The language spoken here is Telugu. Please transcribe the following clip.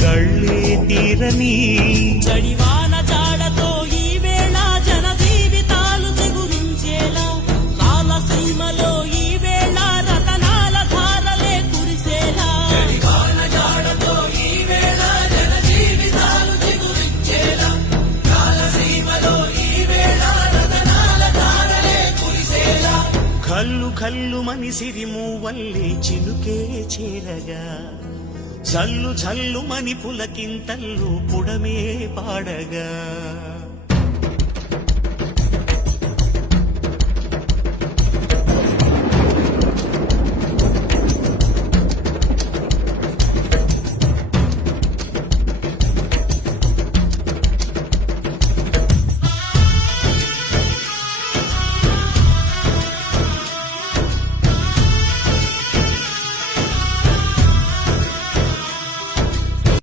గళ్ళే తీరని జడివాన జాడతో ఈ వేళ జన జీవితాలు చిగురించేలా రాలసీమలో ఈ వేళ రతనాల ధారలే కురిసేలా జడివాన జాడతో ఈ వేళ జన జీవితాలు చిగురించేలా రాలసీమలో ఈ వేళ రతనాల ధారలే కురిసేలా కల్లు కల్లు మని సిరిమూవల్లే చినుకే చేరగా జల్లు జల్లు మని పులకింతల్లు పుడమే పాడగా